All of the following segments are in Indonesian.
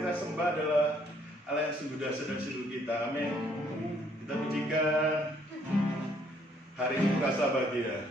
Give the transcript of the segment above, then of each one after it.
kita sembah adalah Allah yang sungguh dahsyat dan seluruh kita. Amin. Kita pujikan hari ini rasa bahagia.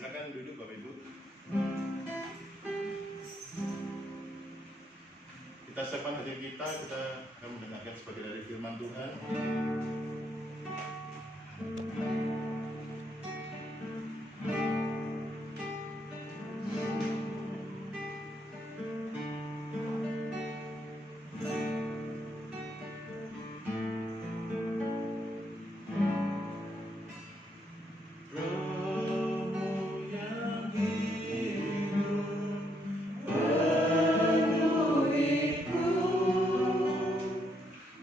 Silakan duduk Bapak Ibu. Kita siapkan hati kita akan mendengarkan sebagai dari firman Tuhan.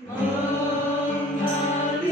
Mengalir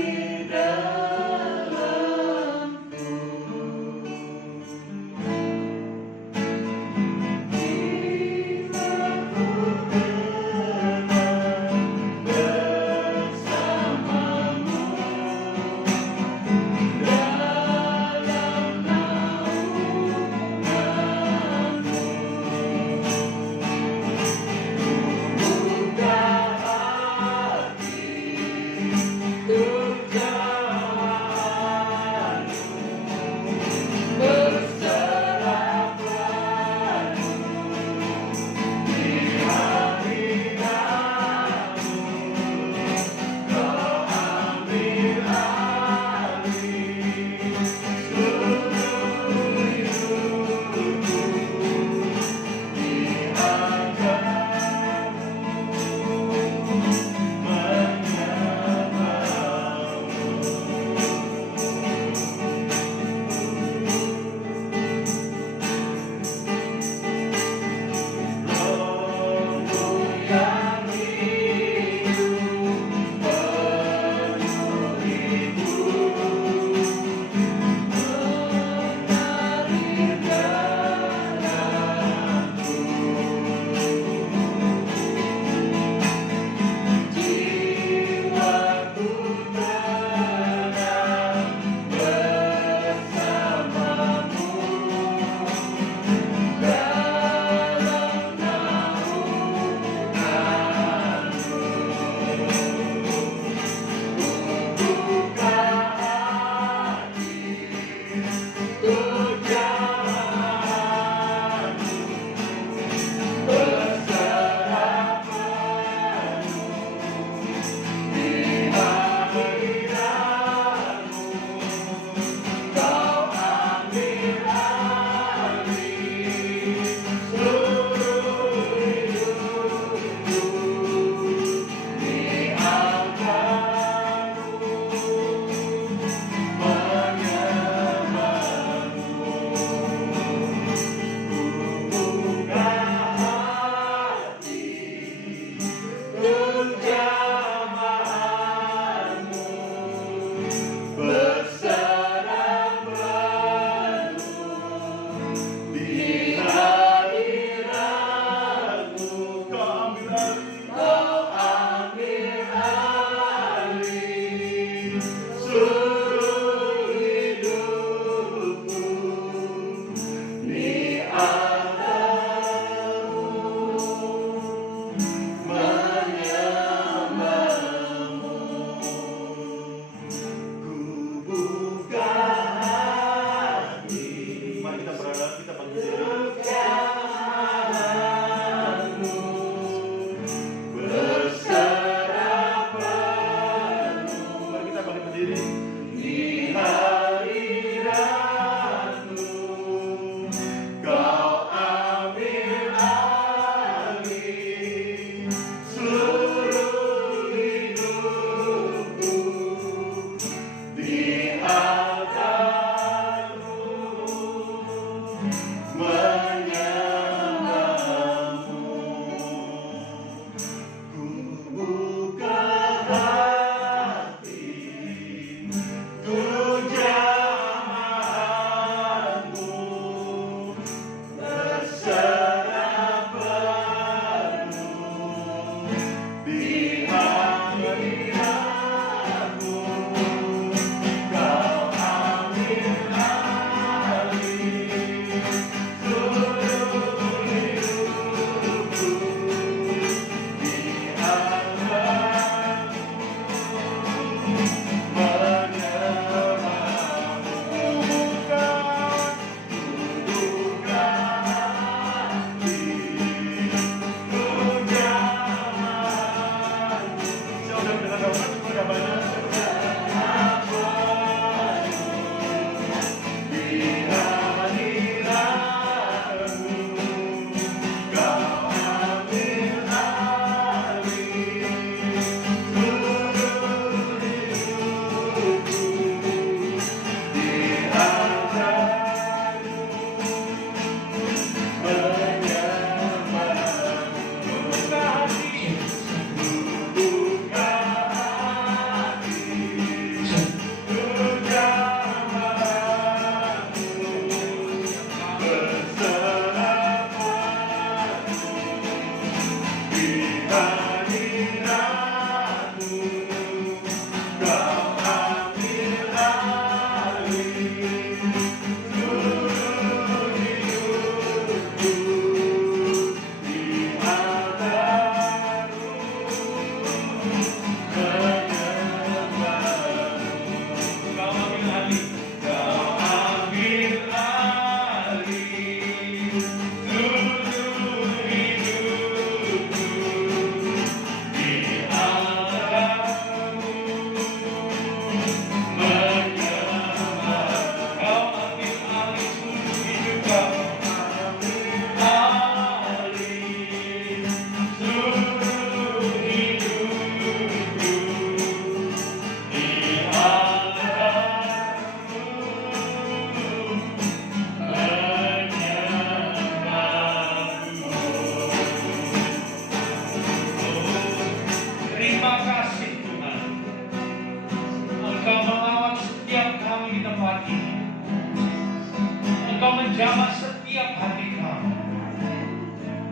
menjamah setiap hati kami.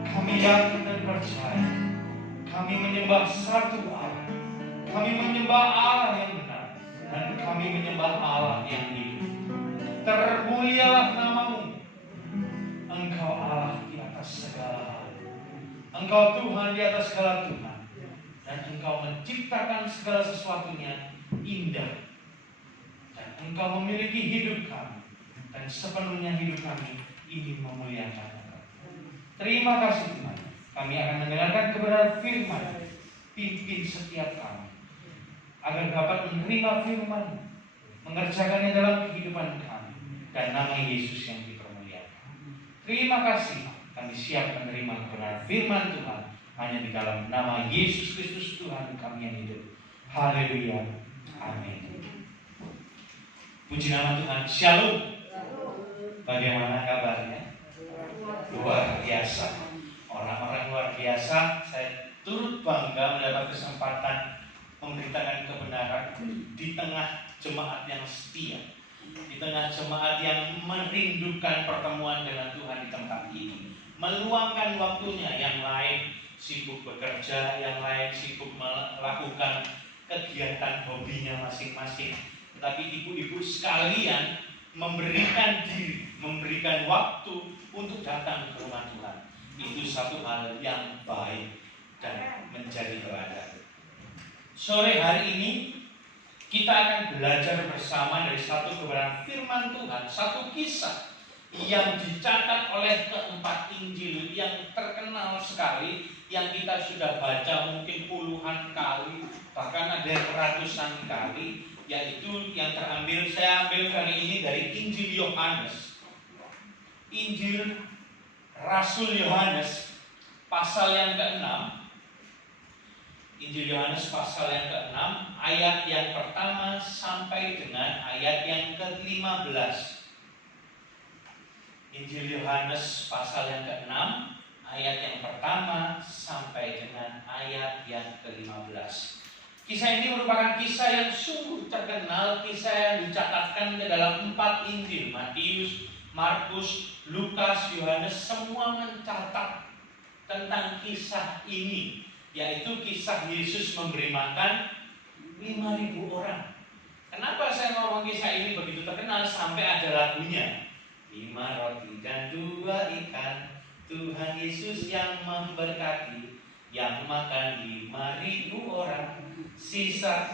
Kami yakin dan percaya, kami menyembah satu Allah. Kami menyembah Allah yang benar, dan kami menyembah Allah yang hidup. Termulialah namamu. Engkau Allah di atas segala hal. Engkau Tuhan di atas segala Tuhan. Dan Engkau menciptakan segala sesuatunya indah. Dan Engkau memiliki hidup kami. Dan sepenuhnya hidup kami ini memuliakan Engkau. Terima kasih Tuhan. Kami akan mendengarkan kebenaran firman. Pimpin setiap kami, agar dapat menerima firman, mengerjakannya dalam kehidupan kami, dan nama Yesus yang dipermuliakan. Terima kasih. Kami siap menerima kebenaran firman Tuhan hanya di dalam nama Yesus Kristus Tuhan kami yang hidup. Haleluya. Amin. Puji nama Tuhan. Shalom. Bagaimana kabarnya? Luar biasa. Orang-orang luar biasa. Saya turut bangga mendapat kesempatan memberitakan kebenaran di tengah jemaat yang setia, di tengah jemaat yang merindukan pertemuan dengan Tuhan di tempat ini, meluangkan waktunya. Yang lain sibuk bekerja, yang lain sibuk melakukan kegiatan hobinya masing-masing. Tetapi ibu-ibu sekalian memberikan diri, memberikan waktu untuk datang ke rumah Tuhan. Itu satu hal yang baik dan menjadi teladan. Sore hari ini kita akan belajar bersama dari satu kebenaran firman Tuhan, satu kisah yang dicatat oleh keempat Injil yang terkenal sekali, yang kita sudah baca mungkin puluhan kali, bahkan ada ratusan kali, yaitu yang terambil, saya ambil kali ini dari Injil Yohanes, Injil Rasul Yohanes, pasal yang ke-6. Injil Yohanes pasal yang ke-6, ayat yang pertama sampai dengan ayat yang ke-15. Injil Yohanes pasal yang ke-6, ayat yang pertama sampai dengan ayat yang ke-15. Kisah ini merupakan kisah yang sungguh terkenal, kisah yang dicatatkan ke dalam 4 Injil, Matius, Markus, Lukas, Yohanes, semua mencatat tentang kisah ini, yaitu kisah Yesus memberi makan 5.000 orang. Kenapa saya ngomong kisah ini begitu terkenal sampai ada lagunya? 5 roti dan 2 ikan, Tuhan Yesus yang memberkati, yang makan 5.000 orang, sisa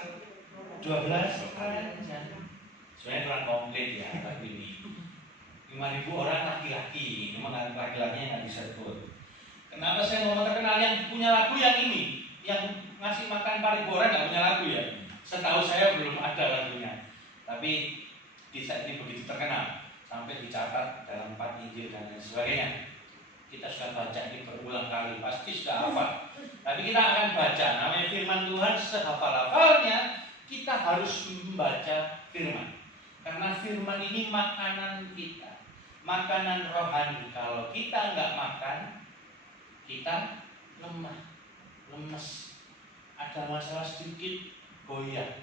12 keranjang. Sebenarnya kurang komplit ya, tapi ini 5.000 orang laki-laki, memang laki-lakinya nggak disebut. Kenapa saya ngomong terkenal? Yang punya lagu yang ini, yang ngasih makan 4.000 orang nggak punya lagu ya. Setahu saya belum ada lagunya. Tapi kisah ini begitu terkenal sampai dicatat dalam 4 Injil dan lain sebagainya. Kita sudah baca ini berulang kali, pasti sudah hafal. Tapi kita akan baca, namanya firman Tuhan, sehafal-hafalnya kita harus membaca firman. Karena firman ini makanan kita, makanan rohani. Kalau kita nggak makan, kita lemah, lemes, ada masalah sedikit, goyah.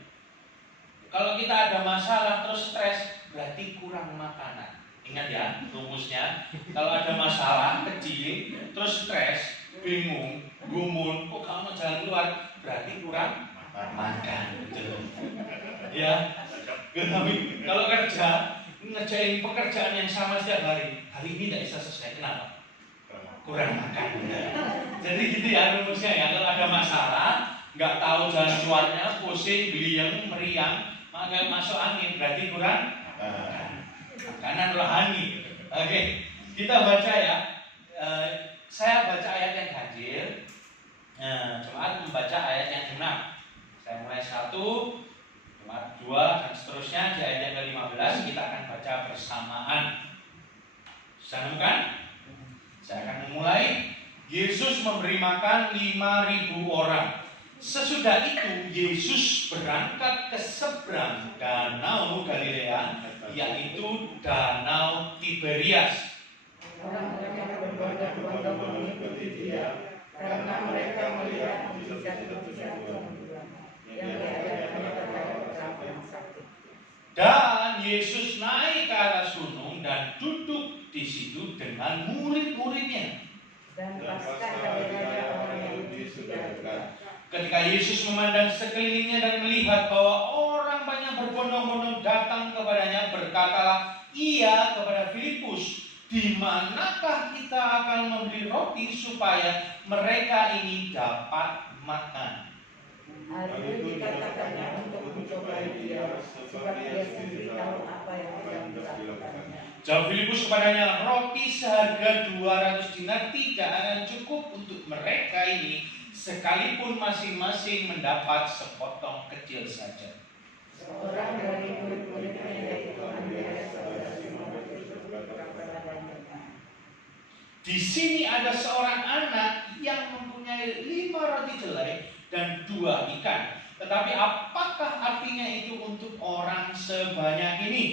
Kalau kita ada masalah terus stres, berarti kurang makanan. Ingat ya rumusnya. Kalau ada masalah kecil terus stres, bingung, gumun, kok kamu jalan keluar, berarti kurang makan. Betul. Ya. Tapi kalau kerja, ngerjain pekerjaan yang sama setiap hari ini tidak bisa selesai. Kenapa? Kurang makan. Jadi gitu ya rumusnya ya. Kalau ada masalah, nggak tahu jalan keluarnya, pusing, beliang, meriang, maka masuk angin, berarti kurang makanan rohani. Oke, kita baca ya. Saya baca ayat yang ganjil, jemaat membaca ayat yang genap. Saya mulai 1, jemaat 2, dan seterusnya. Di ayat yang ke-15 kita akan baca bersamaan. Sudah menemukan? Saya akan memulai. Yesus memberi makan 5.000 orang. Sesudah itu Yesus berangkat ke seberang Danau Galilea, yaitu Danau Tiberias. Orang-orang berbondong-bondong mengikuti Dia karena mereka melihat mujizat-mujizat Tuhan yang diadakan terhadap orang sakit. Dan Yesus naik ke atas gunung dan duduk di situ dengan murid-muridnya. Dan pasca hari raya orang Yahudi sudah dekat. Ketika Yesus memandang sekelilingnya dan melihat bahwa orang banyak berbondong-bondong datang kepadanya, berkatalah Ia kepada Filipus, di manakah kita akan membeli roti supaya mereka ini dapat makan? Hal itu dikatakannya untuk mencobai Dia, sebab Dia sendiri tahu apa yang sedang dilakukannya. Jawab Filipus kepadanya, roti seharga 200 dinar tidak akan cukup untuk mereka ini, sekalipun masing-masing mendapat sepotong kecil saja. Seorang dari murid-muridnya yaitu Andreas saudara Simon Petrus berkata kepadanya, Di sini ada seorang anak yang mempunyai 5 roti jelai dan 2 ikan. Tetapi apakah artinya itu untuk orang sebanyak ini?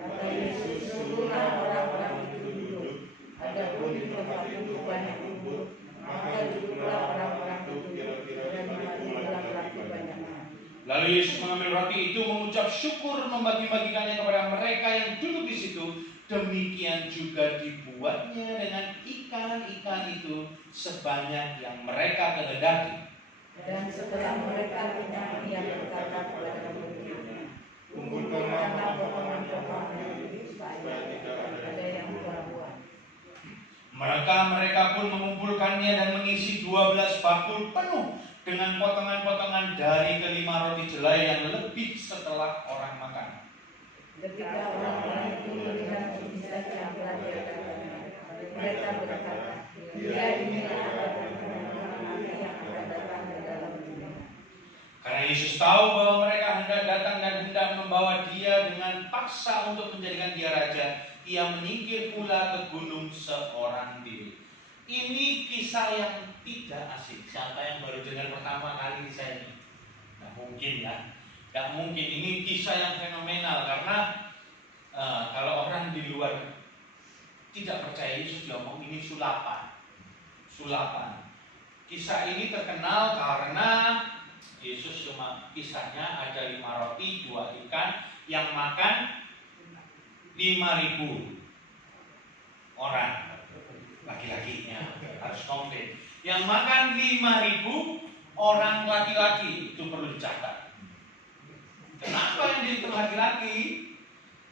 Kata Yesus, sungguhlah orang-orang itu duduk. Adapun di tempat itu banyak rumput, maka duduklah orang-orang itu dan dimakanlah lagi banyaknya. Lalu Yesus mengambil roti itu, mengucap syukur, membagi-bagikannya kepada mereka yang duduk di situ. Demikian juga dibuatnya dengan ikan-ikan itu sebanyak yang mereka kehendaki. Dan setelah mereka kenyang, Ia berkata kepada murid-muridnya, kumpulkanlah potongan-potongan itu supaya tidak ada yang buang-buang. Mereka pun mengumpulkannya dan mengisi 12 bakul penuh dengan potongan-potongan dari ke-5 roti jelai yang lebih setelah orang makan. Ketika orang-orang itu melihat mujizat yang telah diadakannya, mereka berkata, Dia inilah orang yang akan datang ke dalam dunia. Karena Yesus tahu bahwa mereka hendak datang dan hendak membawa Dia dengan paksa untuk menjadikan Dia raja, Ia menyingkir pula ke gunung seorang diri. Ini kisah yang tidak asik. Siapa yang baru dengar pertama kali kisah ini? Nggak mungkin ya. Nggak mungkin. Ini kisah yang fenomenal karena kalau orang di luar tidak percaya Yesus diomong ini sulapan. Kisah ini terkenal karena Yesus cuma kisahnya ada 5 roti 2 ikan yang makan 5.000 orang, laki-lakinya harus konkret. Yang makan 5.000 orang laki-laki, itu perlu dicatat. Kenapa yang dihitung laki-laki?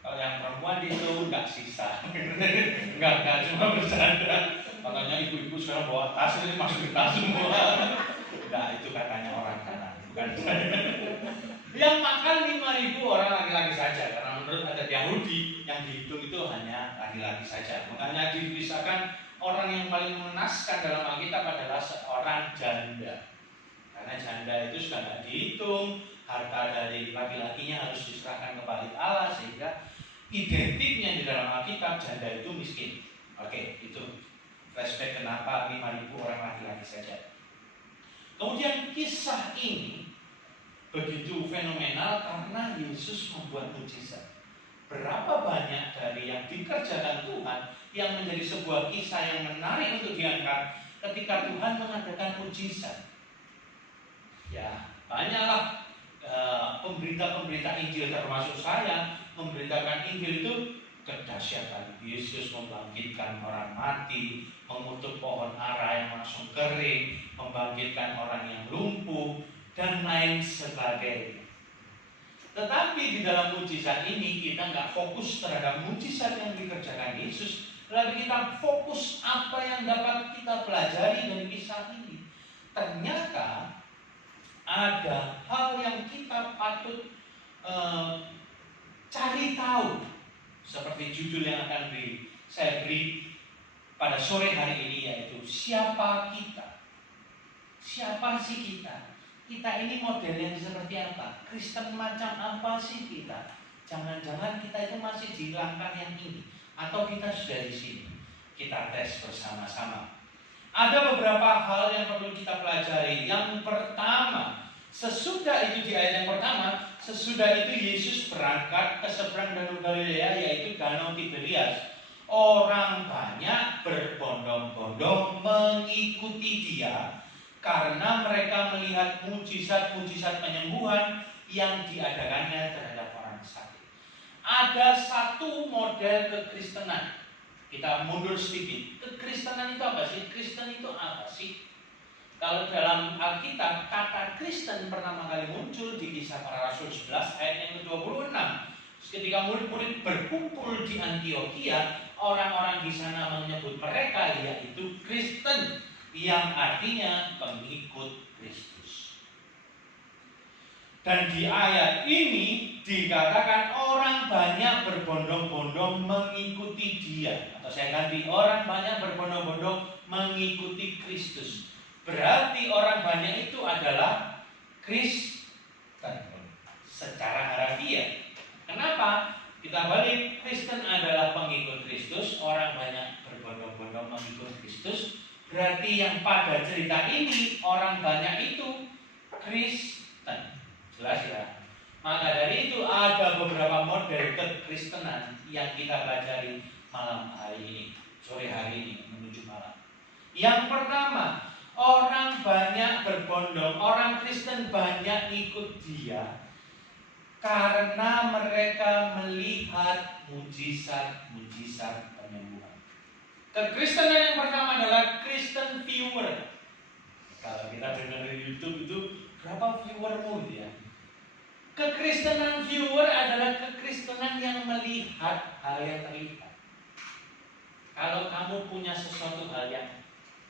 Kalau yang perempuan dihitung nggak sisa. Nggak cuma bercanda. Katanya ibu-ibu sekarang bawa tas ini masuk ke tas semua. Nah itu katanya orang kanan, bukan saya. Yang makan 5.000 orang laki-laki saja, karena menurut adat Yahudi yang dihitung itu hanya laki-laki saja. Makanya dipisahkan orang yang paling mengenaskan dalam Alkitab adalah seorang janda. Karena janda itu sudah tidak dihitung, harta dari laki-lakinya harus diserahkan kepada Allah, sehingga identiknya di dalam Alkitab janda itu miskin. Oke, itu flashback kenapa 5.000 orang laki-laki saja. Kemudian kisah ini begitu fenomenal karena Yesus membuat mujizat. Berapa banyak dari yang dikerjakan Tuhan yang menjadi sebuah kisah yang menarik untuk diangkat ketika Tuhan mengadakan mujizat. Ya, banyaklah pemberita-pemberita Injil termasuk saya memberitakan Injil itu kedahsyatan. Yesus membangkitkan orang mati, mengutuk pohon ara yang langsung kering, membangkitkan orang yang lumpuh, dan lain sebagainya. Tetapi di dalam mujizat ini kita nggak fokus terhadap mujizat yang dikerjakan Yesus, lalu kita fokus apa yang dapat kita pelajari dari kisah ini. Ternyata ada hal yang kita patut cari tahu, seperti judul yang akan saya beri pada sore hari ini, yaitu siapa kita? Siapa sih kita? Kita ini model yang seperti apa? Kristen macam apa sih kita? Jangan-jangan kita itu masih di langkah yang ini, atau kita sudah di sini? Kita tes bersama-sama. Ada beberapa hal yang perlu kita pelajari. Yang pertama, sesudah itu di ayat yang pertama, sesudah itu Yesus berangkat ke seberang Danau Galilea, yaitu Danau Tiberias. Orang banyak berbondong-bondong mengikuti Dia karena mereka melihat mujizat-mujizat penyembuhan yang diadakannya terhadap orang sakit. Ada satu model kekristenan. Kita mundur sedikit. Kekristenan itu apa sih? Kristen itu apa sih? Kalau dalam Alkitab, kata Kristen pertama kali muncul di Kisah Para Rasul 11 ayat yang ke-26. Ketika murid-murid berkumpul di Antiokhia, orang-orang di sana menyebut mereka yaitu Kristen, yang artinya pengikut Kristus. Dan di ayat ini dikatakan orang banyak berbondong-bondong mengikuti Dia. Atau saya ganti, orang banyak berbondong-bondong mengikuti Kristus. Berarti orang banyak itu adalah Kristen secara harafiah. Kenapa? Kita balik, Kristen adalah pengikut Kristus, orang banyak berbondong-bondong mengikut Kristus. Berarti yang pada cerita ini orang banyak itu Kristen. Jelas ya? Maka dari itu ada beberapa model kekristenan yang kita pelajari malam hari ini, sore hari ini menuju malam. Yang pertama, orang banyak berbondong, orang Kristen banyak ikut Dia karena mereka melihat mujizat-mujizat penyembuhan. Kekristenan yang pertama adalah Kristen viewer. Kalau kita dengar di YouTube itu berapa viewermu dia? Kekristenan viewer adalah kekristenan yang melihat hal yang terlihat. Kalau kamu punya sesuatu hal yang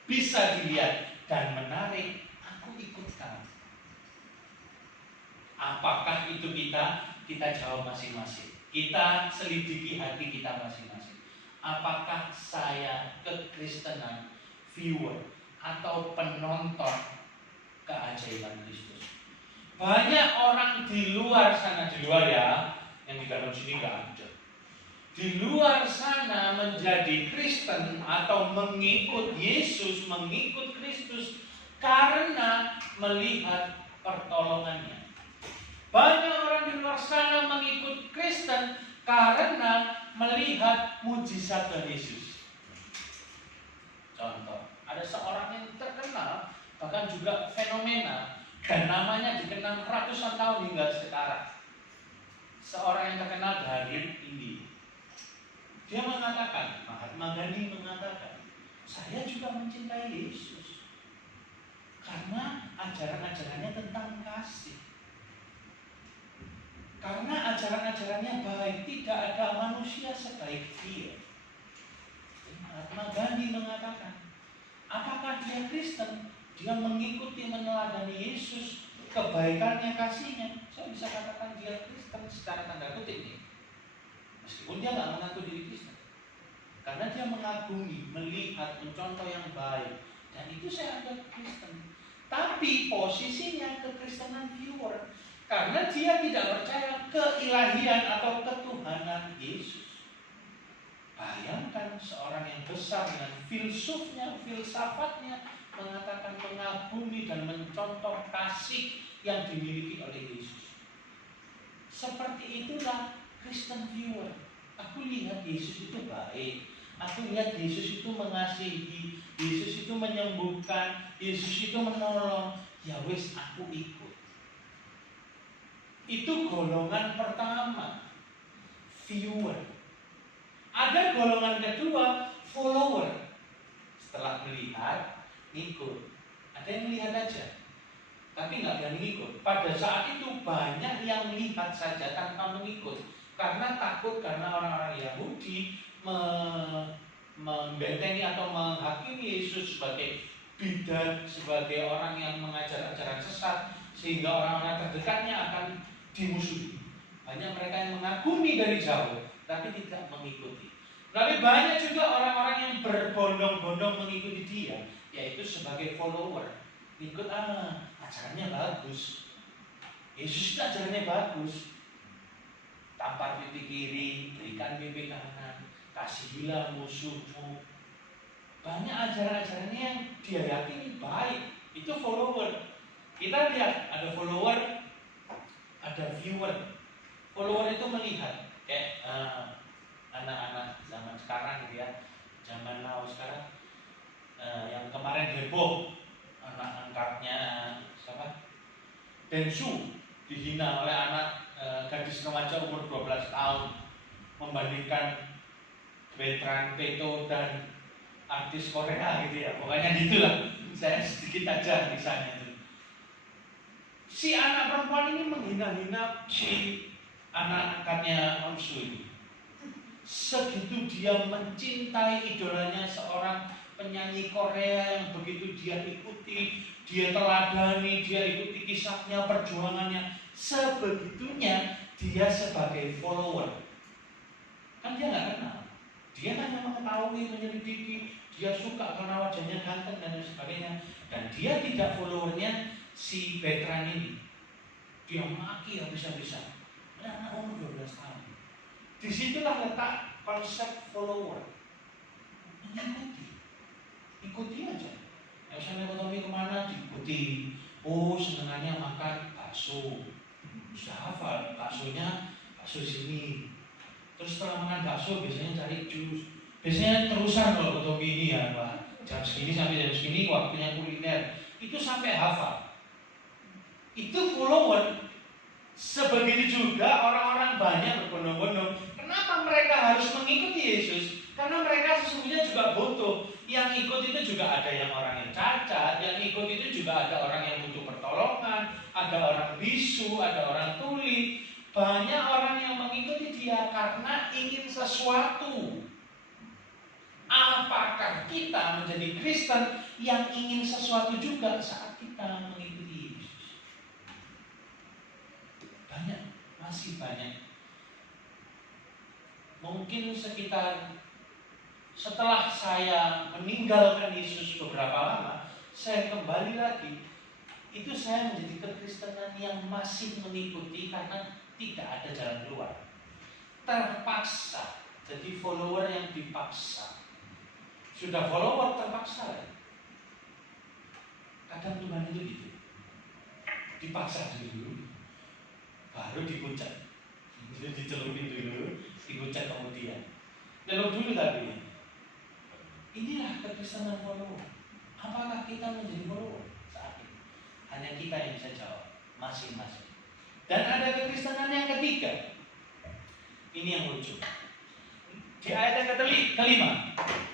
bisa dilihat dan menarik, aku ikut kamu. Apakah itu kita jawab masing-masing. Kita selidiki hati kita masing-masing. Apakah saya kekristenan viewer atau penonton keajaiban Kristus? Banyak orang di luar sana, di luar ya, yang di dalam sini nggak ada. Di luar sana menjadi Kristen atau mengikut Yesus, mengikut Kristus karena melihat pertolongannya. Banyak orang di luar sana mengikut Kristen karena melihat mujizat dari Yesus. juga fenomena dan namanya dikenal ratusan tahun hingga sekarang. Seorang yang terkenal dari India. Dia mengatakan, Mahatma Gandhi mengatakan, saya juga mencintai Yesus karena ajaran-ajarannya tentang kasih. Karena ajaran-ajarannya baik, tidak ada manusia sebaik dia. Mahatma Gandhi mengatakan, apakah dia Kristen? Dia mengikuti, meneladani Yesus, kebaikannya, kasihnya. Saya bisa katakan dia Kristen secara tanda kutip ini. Meskipun dia nggak mengaku diri Kristen. Karena dia mengagumi, melihat, mencontoh yang baik. Dan itu saya anggap Kristen. Tapi posisinya kekristenan viewer. Karena dia tidak percaya keilahian atau ketuhanan Yesus. Bayangkan seorang yang besar dengan filsufnya, filsafatnya, mengatakan mengagumi dan mencontoh kasih yang dimiliki oleh Yesus. Seperti itulah Kristen viewer. Aku lihat Yesus itu baik. Aku lihat Yesus itu mengasihi. Yesus itu menyembuhkan. Yesus itu menolong. Ya wis, aku ikut. Itu golongan pertama, viewer. Ada golongan kedua, follower. Setelah melihat, ngikut. Ada yang melihat aja, tapi nggak berani ngikut. Pada saat itu banyak yang melihat saja tanpa mengikut, karena takut, karena orang-orang Yahudi membentengi atau menghakimi Yesus sebagai bidat, sebagai orang yang mengajar ajaran sesat, sehingga orang-orang terdekatnya akan dimusuhi. Banyak mereka yang mengagumi dari jauh, tapi tidak mengikuti. Tapi banyak juga orang-orang yang berbondong-bondong mengikuti dia, yaitu sebagai follower. Ikut, ajarannya bagus. Yesus itu ajarannya bagus. Tampar pipi kiri, berikan pipi kanan, kasihilah musuhmu. Banyak ajaran-ajarannya yang dia yakini baik. Itu follower. Kita lihat, ada follower, ada viewer. Follower itu melihat, kayak anak-anak zaman sekarang gitu ya, zaman now sekarang, yang kemarin heboh, anak angkatnya siapa? Densu dihina oleh anak gadis remaja umur 12 tahun, membandingkan Bertrand Peto dan artis Korea gitu ya. Pokoknya gitulah. Saya sedikit aja misalnya itu. Si anak perempuan ini menghina-hina si anak angkatnya Om Su ini. Segitu dia mencintai idolanya, seorang penyanyi Korea yang begitu dia ikuti, dia teladani, dia ikuti kisahnya, perjuangannya. Sebegitunya dia sebagai follower. Kan dia nggak kenal. Dia hanya mengetahui, menyelidiki, dia suka karena wajahnya ganteng dan sebagainya. Dan dia tidak followernya si Bertrand ini. Dia maki habis-habisan. Anak umur 12 tahun. Disitulah letak konsep follower. Mengikuti. Ikuti aja. Misalnya ekonomi kemana diikuti. Oh, senangannya makan bakso. Sudah hafal, baksonya bakso sini. Terus setelah makan bakso biasanya cari jus. Biasanya terusan kalau ekonomi ini ya Pak. Jam segini sampai jam segini waktunya kuliner. Itu sampai hafal. Itu follower. Sebegitu juga orang-orang banyak berbondong-bondong. Kenapa mereka harus mengikuti Yesus? Karena mereka sesungguhnya juga butuh. Yang ikut itu juga ada yang orang yang cacat, yang ikut itu juga ada orang yang butuh pertolongan, ada orang bisu, ada orang tuli. Banyak orang yang mengikuti dia karena ingin sesuatu. Apakah kita menjadi Kristen yang ingin sesuatu juga saat kita mengikuti Yesus? Banyak, masih banyak. Mungkin sekitar setelah saya meninggalkan Yesus beberapa lama, saya kembali lagi. Itu saya menjadi kekristenan yang masih mengikuti karena tidak ada jalan keluar. Terpaksa, jadi follower yang dipaksa. Sudah follower terpaksa ya. Kadang Tuhan itu gitu. Dipaksa dulu, baru dikucak. Jadi dicelupin dulu, dikucak kemudian. Celuk dulu tapi. Inilah kekristenan follower. Apakah kita menjadi follower saat ini? Hanya kita yang bisa jawab masing-masing. Dan ada kekristenan yang ketiga. Ini yang lucu. Di ayat yang kelima,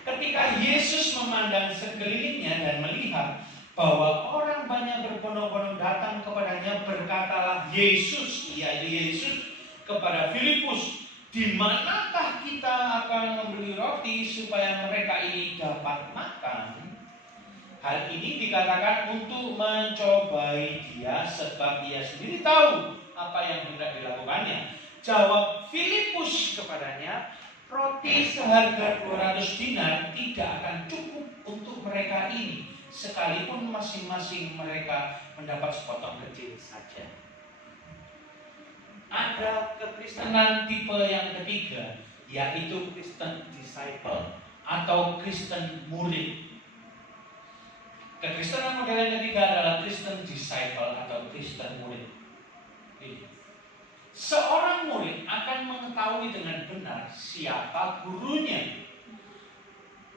ketika Yesus memandang sekelilingnya dan melihat bahwa orang banyak berbondong-bondong datang kepadanya, berkatalah Yesus, yaitu Yesus kepada Filipus, di manakah kita akan membeli roti supaya mereka ini dapat makan? Hal ini dikatakan untuk mencobai dia, sebab ia sendiri tahu apa yang hendak dilakukannya. Jawab Filipus kepadanya, roti seharga 200 dinar tidak akan cukup untuk mereka ini, sekalipun masing-masing mereka mendapat sepotong kecil saja. Ada kekristenan tipe yang ketiga, yaitu Kristen disciple atau Kristen murid. Kekristenan model yang ketiga adalah Kristen disciple atau Kristen murid. Seorang murid akan mengetahui dengan benar siapa gurunya.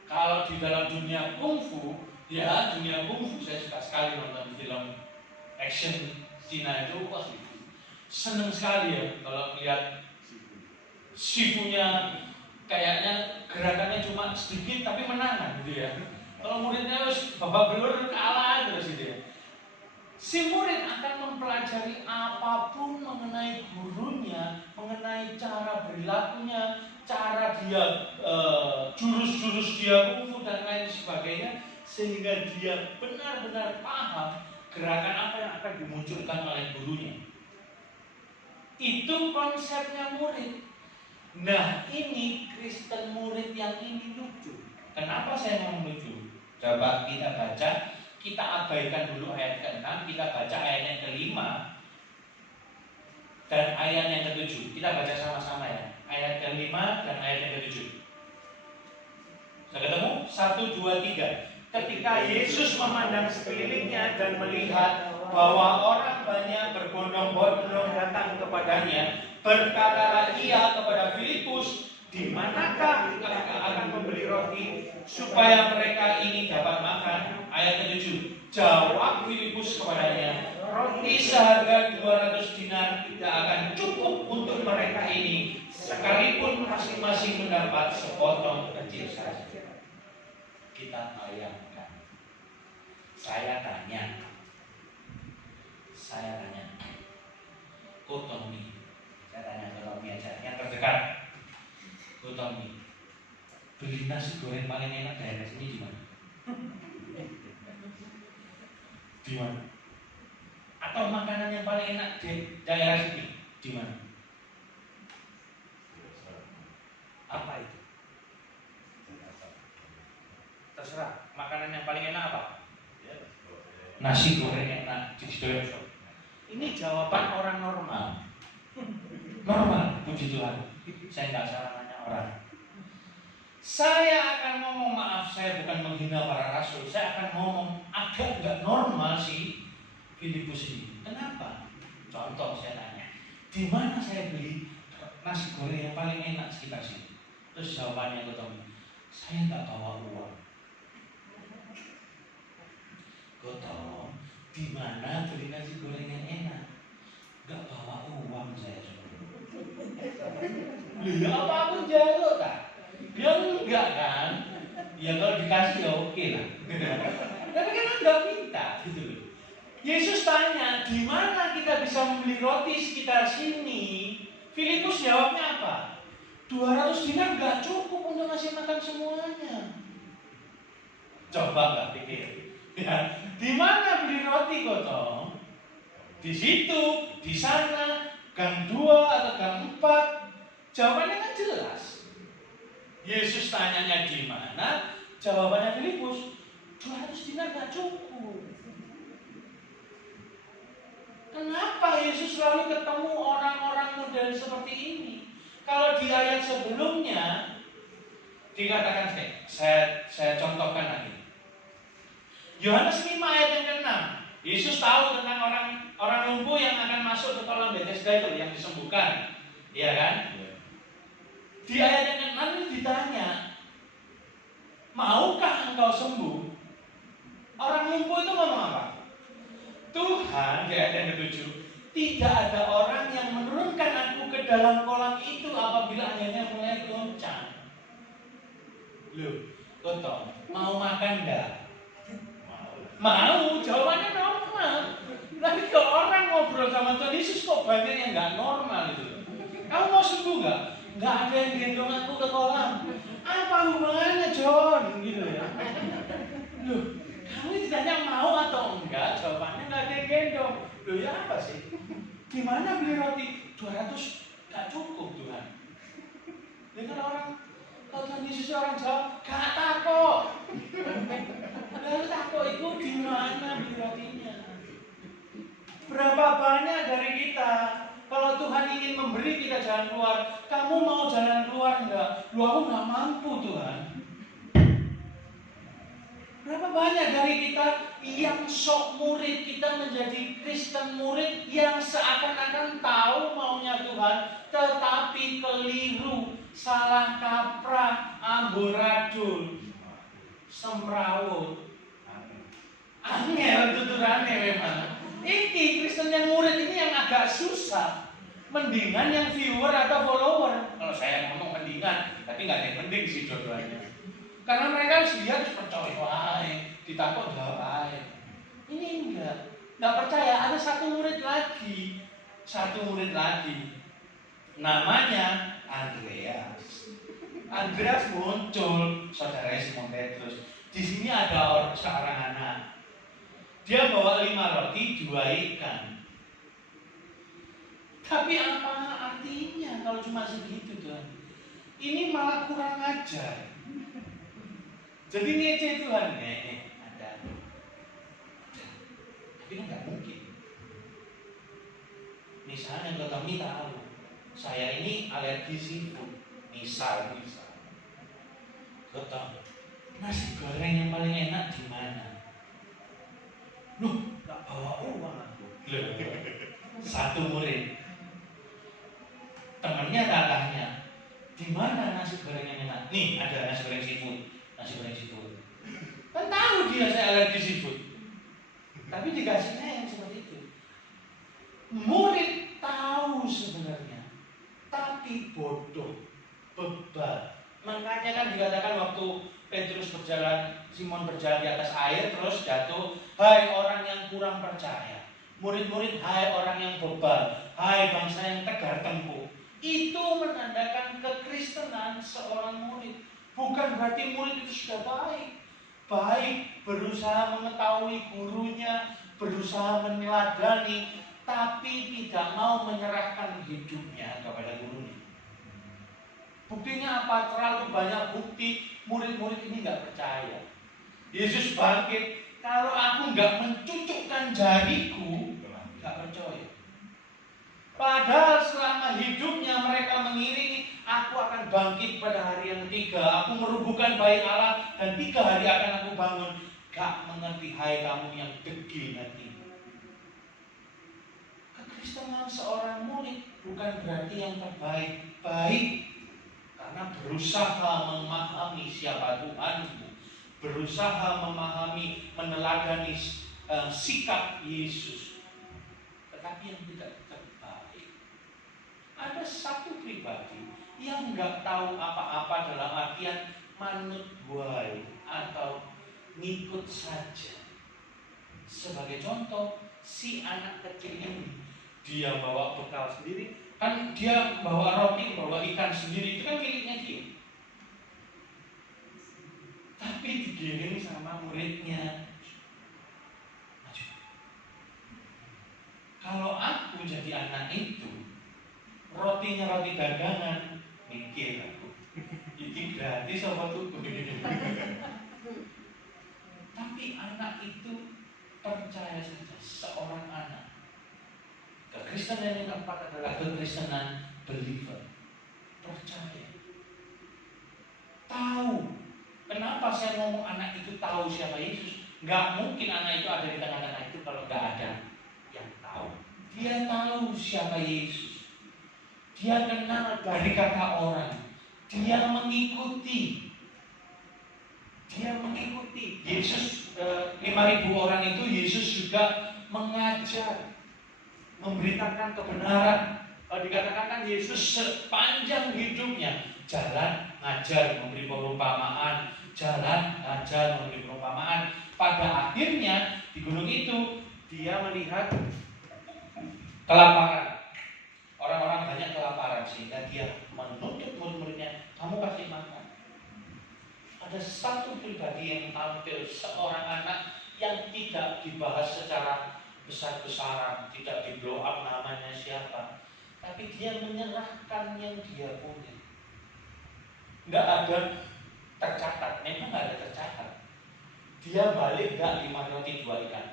Kalau di dalam dunia kungfu, dunia kungfu, saya suka sekali nonton film action Cina itu, seneng sekali ya kalau lihat sifunya, kayaknya gerakannya cuma sedikit tapi menangan gitu ya. Kalau muridnya harus babak belur kalah terus gitu ya. Si murid akan mempelajari apapun mengenai gurunya, mengenai cara perilakunya, cara dia jurus-jurus dia kungfu dan lain sebagainya, sehingga dia benar-benar paham gerakan apa yang akan dimunculkan oleh gurunya. Itu konsepnya murid. Nah, ini Kristen murid yang ini lucu. Kenapa saya ngomong lucu? Coba kita baca, kita abaikan dulu ayat ke-6, kita baca ayat yang ke-5 dan ayat yang ke-7. Kita baca sama-sama ya. Ayat ke-5 dan ayat yang ke-7. Sudah ketemu? 1, 2, 3. Ketika Yesus memandang sekelilingnya dan melihat bahwa orang banyak berbondong-bondong datang kepadanya, berkatalah ia kepada Filipus, di manakah akan membeli roti supaya mereka ini dapat makan? Ayat ke-7. Jawab Filipus kepadanya, roti seharga 200 dinar tidak akan cukup untuk mereka ini, sekalipun masing-masing mendapat sepotong kecil saja. Kita bayangkan. Saya tanya, Tommy, saya tanya ke Tommy aja, yang terdekat. Tommy, beli nasi goreng paling enak daerah sini di mana? Di mana? Atau makanan yang paling enak di daerah sini di mana? Apa itu? Terserah. Makanan yang paling enak apa? Nasi goreng enak di Sidoarjo. Ini jawaban orang normal. Normal, puji Tuhan. Saya nggak salah nanya orang. Saya akan ngomong, maaf, saya bukan menghina para rasul. Saya akan ngomong agak nggak normal sih Filipus ini. Kenapa? Contoh saya tanya, di mana saya beli nasi goreng yang paling enak sekitar sini? Terus jawabannya ke Tommy, saya nggak bawa uang. Gotong, di mana beli nasi goreng yang enak? Nggak bawa uang saya. Ya apa aku jaluk tak? Ya enggak kan? Ya kalau dikasih ya oke lah. Tapi kan enggak minta gitu loh. Yesus tanya, di mana kita bisa membeli roti sekitar sini? Filipus jawabnya apa? 200 dinar enggak cukup untuk ngasih makan semuanya. Coba enggak pikir. Ya, di mana beli roti Gotong? Di situ, di sana, gang 2 atau gang 4. Jawabannya kan jelas. Yesus tanyanya di mana? Jawabannya Filipus, 200 dinar gak cukup. Kenapa Yesus selalu ketemu orang-orang model seperti ini? Kalau di ayat sebelumnya dikatakan, saya contohkan lagi. Yohanes 5 ayat yang ke-6. Yesus tahu tentang orang lumpuh yang akan masuk ke kolam Bethesda itu yang disembuhkan. Iya kan? Di ayat yang ke-6 ini ditanya, maukah engkau sembuh? Orang lumpuh itu ngomong apa? Tuhan, di ayat yang ke-7, tidak ada orang yang menurunkan aku ke dalam kolam itu apabila airnya mulai goncang. Loh, Toto, mau makan enggak? Mau, jawabannya normal. Tapi kalau orang ngobrol sama Tuhan Yesus kok banyak yang nggak normal itu. Kamu mau sembuh nggak? Nggak ada yang gendong aku ke kolam. Apa hubungannya John? Gitu ya. Loh, kamu ditanya mau atau enggak? Jawabannya nggak ada yang gendong. Loh ya apa sih? Gimana beli roti? 200 nggak cukup Tuhan. Dengan orang, kalau Tuhan Yesus orang jawab, gak takut. Lalu takut itu gimana beli rotinya? Berapa banyak dari kita, kalau Tuhan ingin memberi kita jalan keluar, kamu mau jalan keluar enggak? Lu aku nggak mampu Tuhan. Berapa banyak dari kita yang sok murid, kita menjadi Kristen murid yang seakan-akan tahu maunya Tuhan, tetapi keliru, salah kaprah, amburadul, semrawut. Angel tuturannya memang. Ini Kristen yang murid ini yang agak susah. Mendingan yang viewer atau follower. Kalau saya ngomong mendingan, tapi nggak ada yang mending sih dua-duanya. Karena mereka lihat percaya wae, ditakut jawab wae. Ini nggak percaya. Ada satu murid lagi, namanya Andreas. Andreas muncul, saudara Simon Petrus. Di sini ada seorang anak. Dia bawa 5 roti, 2 ikan. Tapi apa artinya kalau cuma segitu Tuhan? Ini malah kurang ajar. Jadi ngece Tuhan, ada. Tapi kan nggak mungkin. Misalnya kalau kami tahu, saya ini alergi seafood. Misal. Betul. Nasi goreng yang paling enak di mana? Loh, nggak bawa uang aku. Loh, satu murid. Temennya tanya, di mana nasi goreng yang enak? Nih, ada nasi goreng seafood. Kan tahu dia saya alergi seafood. Tapi dikasihnya yang seperti itu. Murid tahu sebenarnya, tapi bodoh, bebal. Makanya kan dikatakan waktu Petrus Simon berjalan di atas air terus jatuh, hai orang yang kurang percaya. Murid-murid, hai orang yang bebal, hai bangsa yang tegar tengkuk. Itu menandakan kekristenan seorang murid. Bukan berarti murid itu sudah baik, berusaha mengetahui gurunya, berusaha meneladani, tapi tidak mau menyerahkan hidupnya kepada gurunya. Buktinya apa? Terlalu banyak bukti murid-murid ini nggak percaya. Yesus bangkit, kalau aku nggak mencucukkan jariku, nggak percaya. Padahal selama hidupnya mereka mengiringi, aku akan bangkit pada hari yang ketiga. Aku merubuhkan bait Allah dan 3 hari akan aku bangun. Gak mengerti, hai kamu yang degil hati. Kekristenan seorang murid bukan berarti yang terbaik. Baik, karena berusaha memahami siapa Tuhanmu, berusaha memahami, meneladani sikap Yesus. Tetapi yang tidak terbaik, ada satu pribadi yang nggak tahu apa-apa dalam artian manut buai atau ngikut saja. Sebagai contoh, si anak kecil ini, dia bawa bekal sendiri. Kan dia bawa roti, bawa ikan sendiri, itu kan miliknya dia. Tapi digiring sama muridnya. Kalau aku jadi anak itu, rotinya roti dagangan, mikir aku, ini gratis apa tuh? Tapi anak itu percaya saja, seorang anak. Kekristenan yang keempat adalah kekristenan believer. Percaya. Tahu. Kenapa saya ngomong anak itu tahu siapa Yesus? Gak mungkin anak itu ada di tengah-tengah itu kalau gak ada yang tahu. Dia tahu siapa Yesus. Dia kenal dari kata orang. Dia mengikuti. Yesus 5.000 orang itu Yesus juga mengajar, memberitakan kebenaran. Kalau dikatakan kan Yesus sepanjang hidupnya jalan, ngajar, memberi perumpamaan, jalan, ngajar, memberi perumpamaan. Pada akhirnya di gunung itu dia melihat kelaparan. Orang-orang banyak kelaparan sehingga dia menuntut murid-muridnya, kamu kasih makan. Ada satu pribadi yang tampil, seorang anak yang tidak dibahas secara besar-besaran, tidak di blow up namanya siapa, tapi dia menyerahkan yang dia punya. Nggak ada tercatat, memang nggak ada tercatat. Dia balik nggak 5 roti 2 ikan.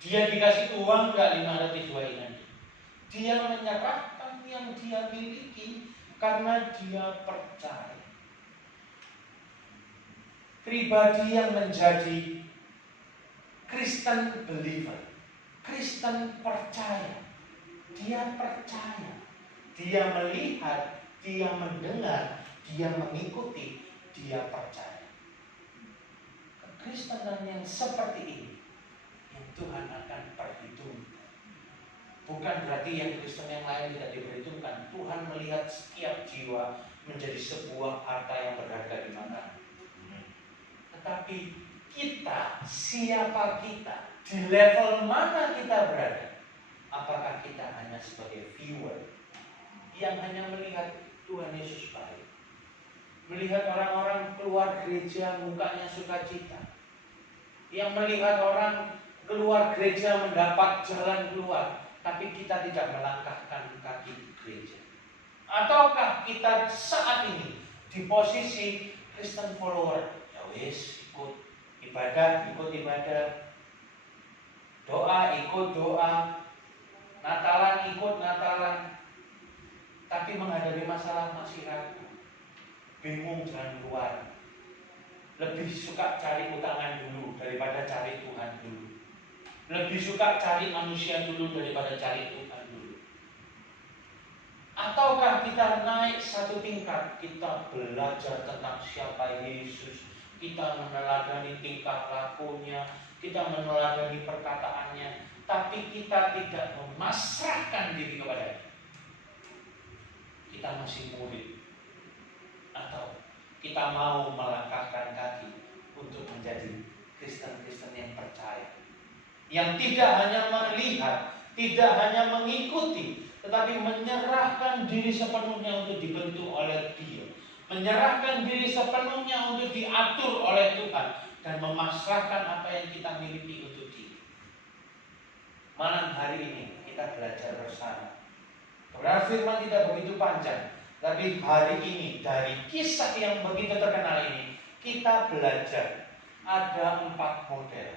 Dia dikasih uang nggak 5 roti 2 ikan. Dia menyerahkan yang dia miliki karena dia percaya. Pribadi yang menjadi Kristen believer, Kristen percaya. Dia percaya, dia melihat, dia mendengar, dia mengikuti, dia percaya. Kekristenan yang seperti ini yang Tuhan akan perhitungkan. Bukan berarti yang Kristen yang lain tidak diperhitungkan. Tuhan melihat setiap jiwa menjadi sebuah harta yang berharga di mata. Tetapi kita, siapa kita, di level mana kita berada? Apakah kita hanya sebagai viewer yang hanya melihat Tuhan Yesus baik, melihat orang-orang keluar gereja mukanya sukacita, yang melihat orang keluar gereja mendapat jalan keluar, tapi kita tidak melangkahkan kaki di gereja? Ataukah kita saat ini di posisi Kristen follower? Ya wis, ikut ibadah, doa, ikut doa, Natalan, ikut Natalan, tapi menghadapi masalah masih ragu, bingung jalan keluar, lebih suka cari utangan dulu daripada cari Tuhan dulu, lebih suka cari manusia dulu daripada cari Tuhan dulu. Ataukah kita naik satu tingkat, kita belajar tentang siapa Yesus, kita meneladani tingkah lakunya, kita meneladani perkataannya, tapi kita tidak memasrahkan diri kepada-Nya. Kita masih murid, atau kita mau melangkahkan kaki untuk menjadi Kristen-Kristen yang percaya, yang tidak hanya melihat, tidak hanya mengikuti, tetapi menyerahkan diri sepenuhnya untuk dibentuk oleh Dia, menyerahkan diri sepenuhnya untuk diatur oleh Tuhan, dan memasrahkan apa yang kita miliki untuk Dia. Malam hari ini kita belajar bersama. Kebenaran firman tidak begitu panjang, tapi hari ini dari kisah yang begitu terkenal ini kita belajar ada 4 model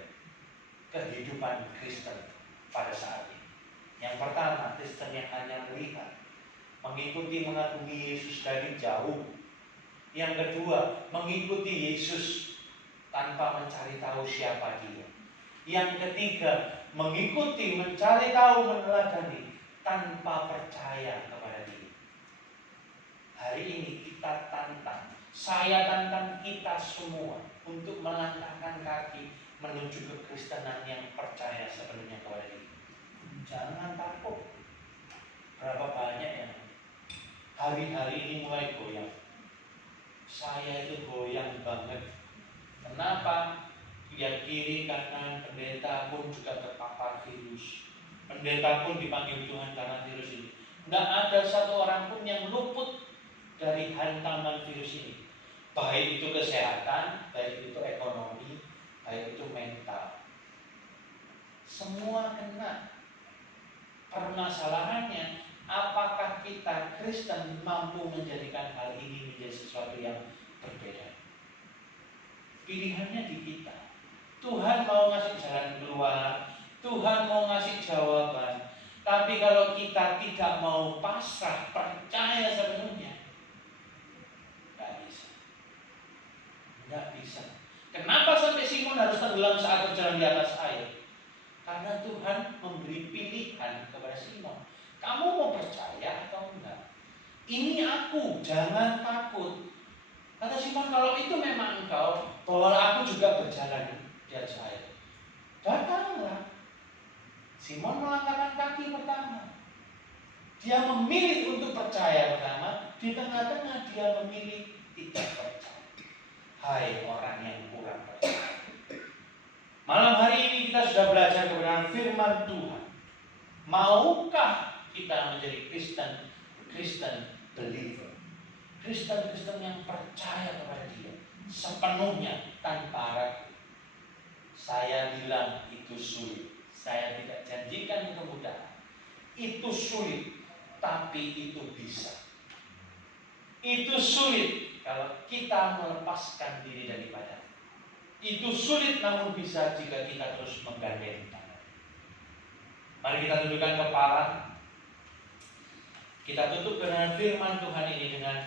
kehidupan Kristen pada saat ini. Yang pertama, Kristen yang hanya melihat, mengikuti, mengagumi Yesus dari jauh. Yang kedua, mengikuti Yesus tanpa mencari tahu siapa Dia. Yang ketiga, mengikuti, mencari tahu, meneladani tanpa percaya kepada Dia. Hari ini kita tantang, saya tantang kita semua untuk melangkahkan kaki menuju kekristenan yang percaya sepenuhnya kepada Dia. Jangan takut. Berapa banyak yang hari-hari ini mulai goyang. Saya itu goyang banget. Kenapa? Lihat kiri kanan, pendeta pun juga terpapar virus. Pendeta pun dipanggil Tuhan karena virus ini. Tidak ada satu orang pun yang luput dari hantaman virus ini. Baik itu kesehatan, baik itu ekonomi, baik itu mental. Semua kena. Permasalahannya, apakah kita Kristen mampu menjadikan hal ini menjadi sesuatu yang berbeda? Pilihannya di kita. Tuhan mau ngasih jalan keluar, Tuhan mau ngasih jawaban. Tapi kalau kita tidak mau pasrah, percaya sepenuhnya, nggak bisa. Nggak bisa. Kenapa sampai Simon harus tenggelam saat berjalan di atas air? Karena Tuhan memberi pilihan kepada Simon. Kamu mau percaya atau enggak? Ini aku, jangan takut. Kata Simon, kalau itu memang engkau, bawalah aku juga berjalan di atas air. Datanglah. Simon melangkahkan kaki pertama. Dia memilih untuk percaya pertama, di tengah-tengah dia memilih tidak percaya. Hai orang yang kurang percaya. Malam hari ini kita sudah belajar kebenaran firman Tuhan. Maukah kita menjadi Kristen believer? Kristen yang percaya kepada Dia sepenuhnya tanpa ragu. Saya bilang itu sulit. Saya tidak janjikan kemudahan. Itu sulit, tapi itu bisa. Itu sulit kalau kita melepaskan diri daripada. Itu sulit namun bisa jika kita terus menggandeng tangan. Mari kita tundukkan kepala. Kita tutup dengan firman Tuhan ini dengan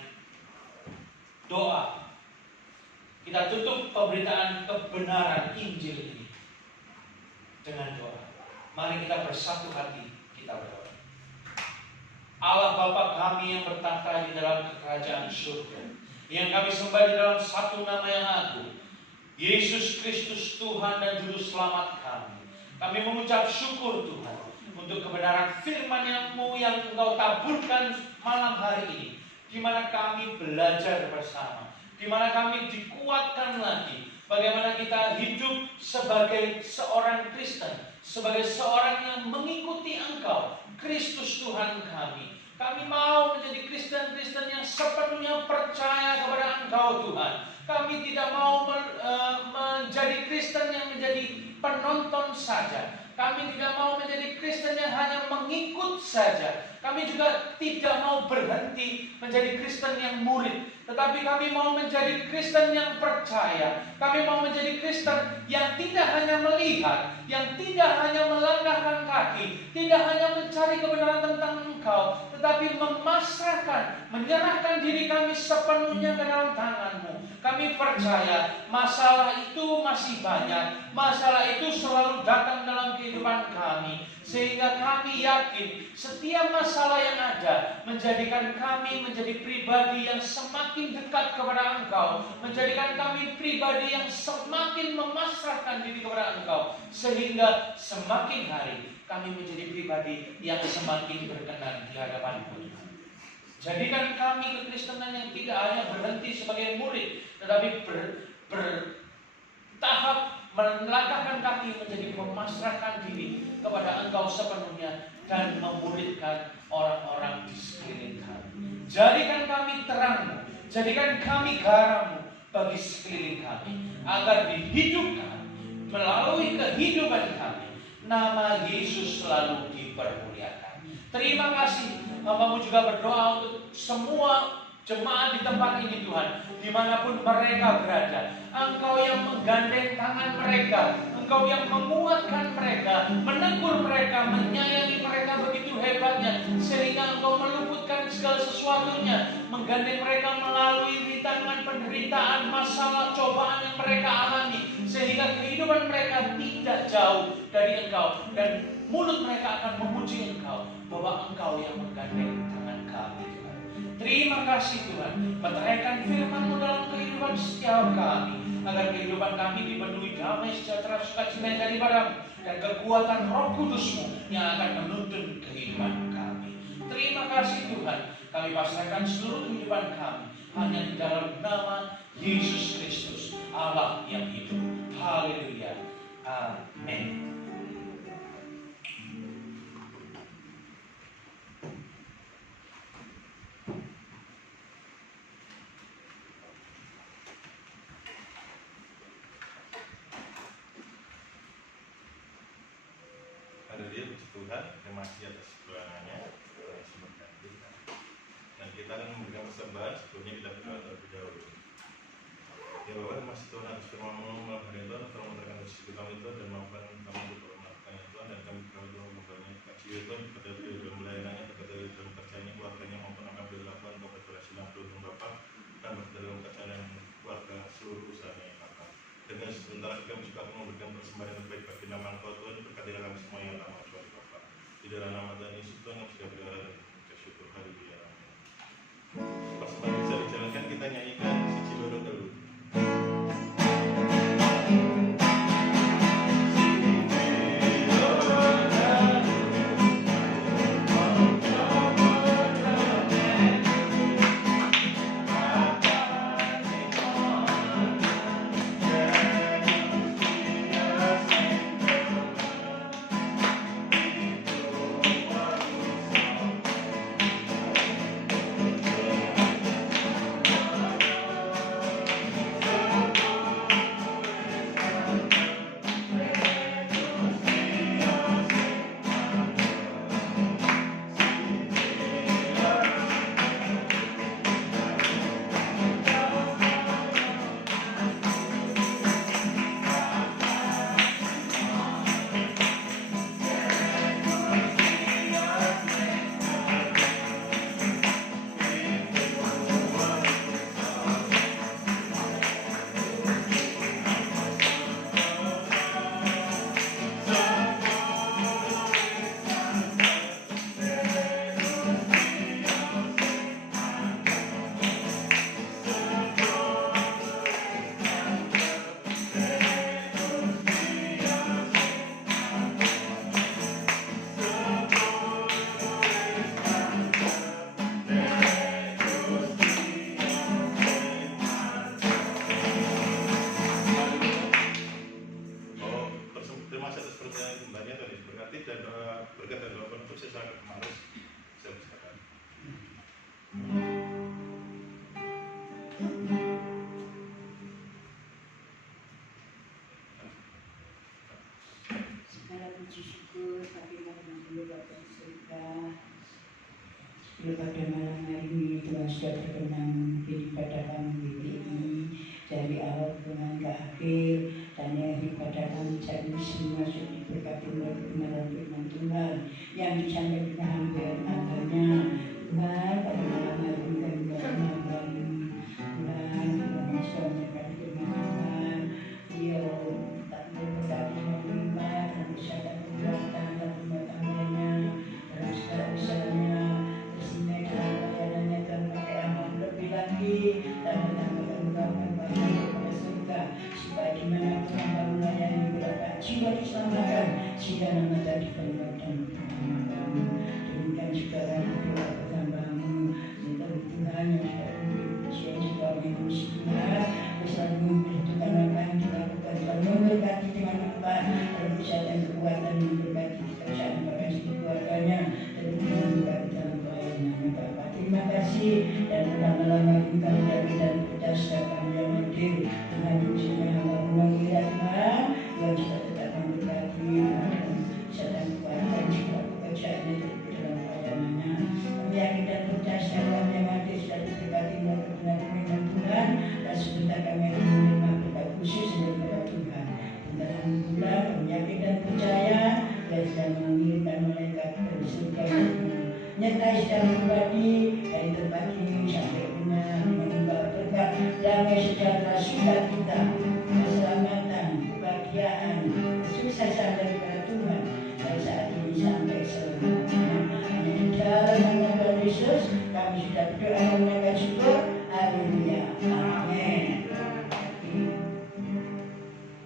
doa. Kita tutup pemberitaan kebenaran Injil ini dengan doa. Mari kita bersatu hati, kita berdoa. Allah Bapa kami yang bertahta di dalam kerajaan surga, yang kami sembah di dalam satu nama yang agung, Yesus Kristus Tuhan dan Juru Selamat kami. Kami mengucap syukur Tuhan untuk kebenaran firman-Mu yang Engkau taburkan malam hari ini, di mana kami belajar bersama, di mana kami dikuatkan lagi bagaimana kita hidup sebagai seorang Kristen, sebagai seorang yang mengikuti Engkau, Kristus Tuhan kami. Kami mau menjadi Kristen-Kristen yang sepenuhnya percaya kepada Engkau Tuhan. Kami tidak mau menjadi Kristen yang menjadi penonton saja. Kami tidak mau menjadi Kristen yang hanya mengikut saja. Kami juga tidak mau berhenti menjadi Kristen yang murid. Tetapi kami mau menjadi Kristen yang percaya. Kami mau menjadi Kristen yang tidak hanya melihat, yang tidak hanya melangkahkan kaki, tidak hanya mencari kebenaran tentang Engkau, tetapi memasrahkan, menyerahkan diri kami sepenuhnya ke dalam tangan-Mu. Kami percaya masalah itu masih banyak. Masalah itu selalu datang dalam kehidupan kami. Sehingga kami yakin setiap masalah yang ada menjadikan kami menjadi pribadi yang semakin dekat kepada Engkau, menjadikan kami pribadi yang semakin memasrahkan diri kepada Engkau, sehingga semakin hari kami menjadi pribadi yang semakin berkenan di hadapan-Mu. Jadikan kami kekristenan yang tidak hanya berhenti sebagai murid, tetapi bertahap melangkahkan kaki menjadi memasrahkan diri kepada Engkau sepenuhnya dan memuridkan orang-orang di sekeliling kami. Jadikan kami terang-Mu, jadikan kami garam-Mu bagi sekeliling kami, agar dihidupkan melalui kehidupan kami nama Yesus selalu dipermuliakan. Terima kasih. Hamba-Mu juga berdoa untuk semua jemaat di tempat ini Tuhan, dimanapun mereka berada. Engkau yang menggandeng tangan mereka, Engkau yang menguatkan mereka, menegur mereka, menyayangi mereka begitu hebatnya, sehingga Engkau meluputkan segala sesuatunya, menggandeng mereka melalui rintangan penderitaan, masalah, cobaan yang mereka alami, sehingga kehidupan mereka tidak jauh dari Engkau, dan mulut mereka akan memuji Engkau, bahwa Engkau yang menggandeng tangan kami Tuhan. Terima kasih Tuhan, meteraikan firman-Mu dalam kehidupan setiap kami, agar kehidupan kami dipenuhi damai, sejahtera, sukacita yang daripada-Mu, dan kekuatan Roh Kudus-Mu yang akan menuntun kehidupan kami. Terima kasih Tuhan, kami pasrahkan seluruh kehidupan kami hanya di dalam nama Yesus Kristus, Allah yang hidup. Haleluya. Amin. Hadirin puji Tuhan, terima kasih atas doanya. Dan kita akan memberikan persembahan, sebelumnya kita berdoa terlebih dahulu. Ya Bapak, masih Tuhan atas firman-Mu malam hari ini, Tuhan, tolong menerangkan rezeki kami Tuhan, dan maafkan kami untuk melakukannya Tuhan, dan kami berdoa Tuhan membanyak kasih Tuhan kepada beliau dalam pelayanannya, kepada beliau dalam kerjanya, keluarganya maupun akan beliau lakukan untuk keberhasilan Tuhan Bapak, dan dalam kerjaan dan keluarga seluruh usahanya yang Bapak. Dengan sebentar kami juga akan memberikan persembahan yang terbaik bagi nama Engkau Tuhan, berkatilah kami semua yang tak mau suara Bapak. Di dalam nama Tuhan Yesus Tuhan yang sudah berdoa dan bersyukur. Haleluya. Persembahan bisa dijalankan, kita nyanyikan siji loro telu. Siji loro telu. kembali atau diberkati dan doa berkat dan doa penutup saya sangat kemarin saya persilakan. Segala puji syukur bagi Bapa di surga. Pada malam hari ini Tuhan sudah berkenan pada kami BPI dari awal Tuhan ke akhir, dan yang pada kami cari semua sudah diberkati melalui kebenaran firman Tuhan yang disampaikan dengan adanya Tuhan. Pada malam hari ini kami berkenan Tuhan yang sudah menyampaikan firman Tuhan, Dia tak berkati menerima dan kesehatan kekuatan dan rumah tangganya dalam segala usaha lebih lagi dan menambahkan ungkapan banyak kepada surga supaya dimana Tuhan baru melayani beberapa jiwa diselamatkan sehingga nama tadi dikalimatkan demikian segala doa bertambahanmu minta Tuhan yang sudah memberi yang sudah mengurusi Tuhan selalu memberi Tuhan apa yang dilakukan selalu memberkati dengan apa dalam usaha dan kekuatan memberkati pekerjaan bahkan keluarganya dan memberkati dalam pelayanan Bapa. Terima kasih dan lama-lama kita menjadi dan berdasarkan yang hadir dengan ujian hamba mengira Tuhan yang sudah tetap memberkati sedang kekuatan juga pekerjaannya dalam pelayanannya. Kami yakin dan berdasarkan yang hadir sudah diberkati melalui kebenaran Tuhan dan sebentar kami akan menerima berkat khusus daripada Tuhan. Tentang bulan kami yakin dan percaya yang sudah mengirimkan malaikat dari surga nyertai secara pribadi dari tempat ini sampai rumah membawa berkat damai sejahtera sukacita keselamatan kebahagiaan kesuksesan daripada Tuhan dari saat ini sampai selamanya. Hanya di dalam nama Tuhan Yesus kami sudah berdoa